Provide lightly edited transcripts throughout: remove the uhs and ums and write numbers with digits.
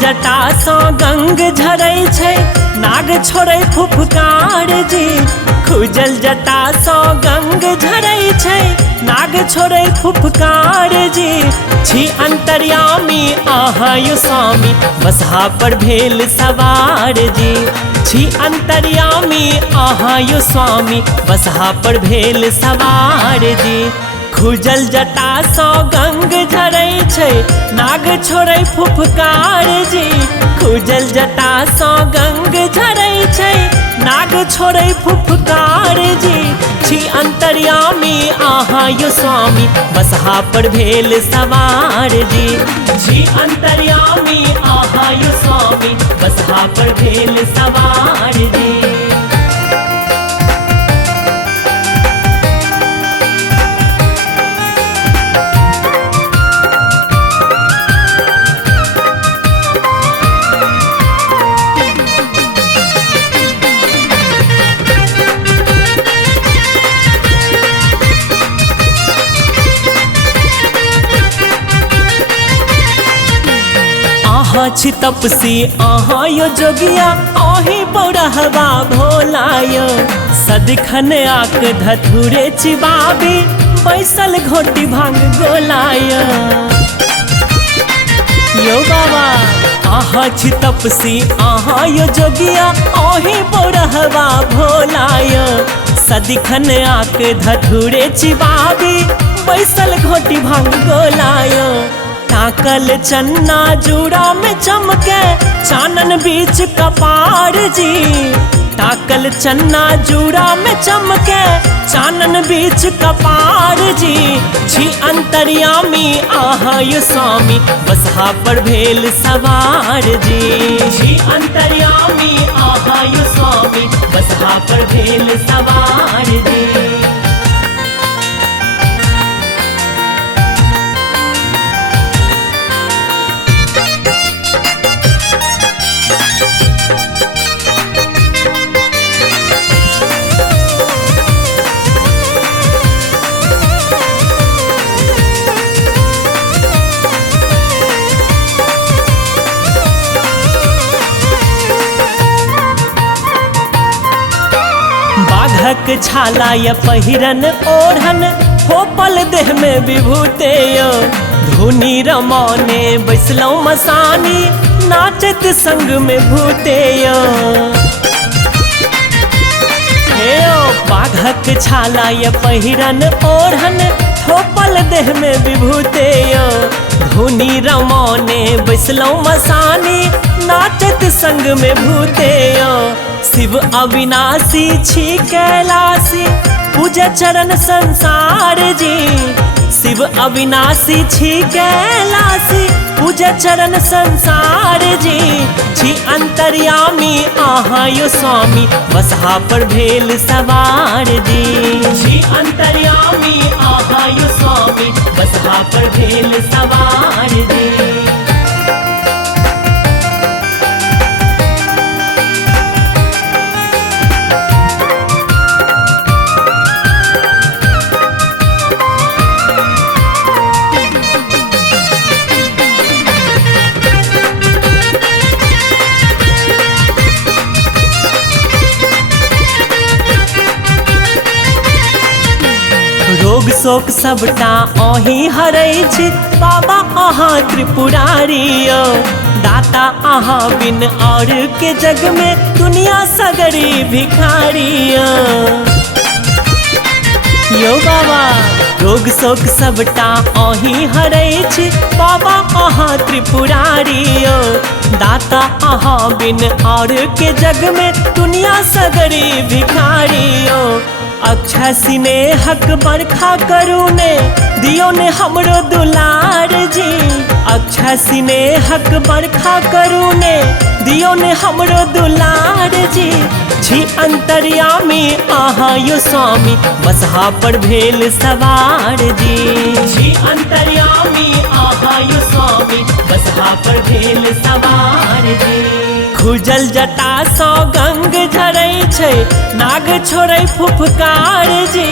जटा सँ गंग झरै छै, नाग छोड़ै फुफकार जी। खुजल जटा सँ गंग झरै छै, नाग छोड़ै फुफकार जी। छी अंतर्यामी अहाँ यो स्वामी, बसहा पर भेल सवार जी। छी अंतर्यामी अहाँ यो स्वामी, बसहा पर भेल सवार जी। खुजल जटा सँ गंग झरै छै, नाग छोड़ै फुफकार जी। खुजल जटा सँ गंग झरै छै, नाग छोड़ै फुफकार जी। छी अंतर्यामी अहाँ यो स्वामी, बसहा पर भेल सवार जी। छी अंतर्यामी अहाँ यो स्वामी, बसहा पर भेल सवार जी। अहाँ छी तपसी अहाँ यो जोगिया, अहीं बौरहवा भोला यो। सदिखन आक धथुरे चिबाबी, बैसल घोटी भांग गोलाय। यो बाबा अहाँ छी तपसी अहाँ यो जोगिया, अहीं बौरहवा भोला यो। सदिखन आक धथुरे चिबाबी, बैसल घोटी भांग गोलाय। टाकल चन्ना जूड़ा में चमके, चानन बीच कपार जी। टाकल चन्ना जूड़ा में चमके, चानन बीच कपार जी। छी अंतर्यामी अहाँ यो स्वामी, बसहा पर भेल सवार जी। छी अंतर्यामी अहाँ यो स्वामी, बसहा पर भेल सवार जी। बाघक छाला या पहिरन ओढ़न, होपल देह में विभूते यो। धुनी रमौने बैसलौ मसानी, नाचत संग में भूते यो। बाघक छाला या पहिरन ओढ़न, होपल देह में विभूते यो। धुनी रमौने बैसलौ मसानी, नाचत संग में भूते यो। शिव अविनाशी छी कैलाशी, पूजे चरण संसार जी। शिव अविनाशी छी कैलाशी, पूजे चरण संसार जी। छी अंतर्यामी अहाँ यो स्वामी, बसहा पर भेल सवार जी। छी अंतर्यामी अहाँ यो स्वामी, बसहा पर भेल सवार जी। रोग शोक सबटा अहीं हरै छी, बाबा अहाँ त्रिपुरारी यो। दाता अहाँ बिन और के जग में, दुनिया सगरी भिखारी यो बाबा। रोग शोक सबटा अहीं हरै छी, बाबा अहाँ त्रिपुरारी यो। दाता अहाँ बिन और के जग में, दुनिया सगरी भिखारी यो। अक्षय स्नेहक बरखा करू ने, दियो ने हमरो दुलार जी। अक्षय स्नेहक बरखा करू ने, दियो ने हमरो दुलार जी। छी अंतर्यामी अहाँ यो स्वामी, बसहा पर भेल सवार जी। छी अंतर्यामी अहाँ यो स्वामी, बसहा पर भेल सवार जी। खुजल जटा सँ गंग झरै छै, नाग छोड़ै फुफकार जी।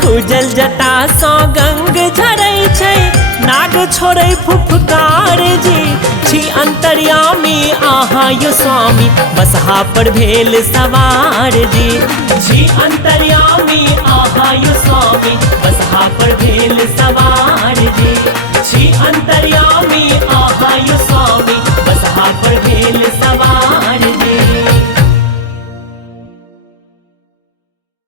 खुजल जटा सँ गंग झरै छै, नाग छोड़ै फुफकार जी। छी अंतर अंतर्यामी आहा यो स्वामी बसहा पर भेल सवार जी। छी अंतर्यामी आहा यो स्वामी बसहा पर भेल सवार जी। छी अंतर्यामी आहा यो स्वामी बसहा पर भेल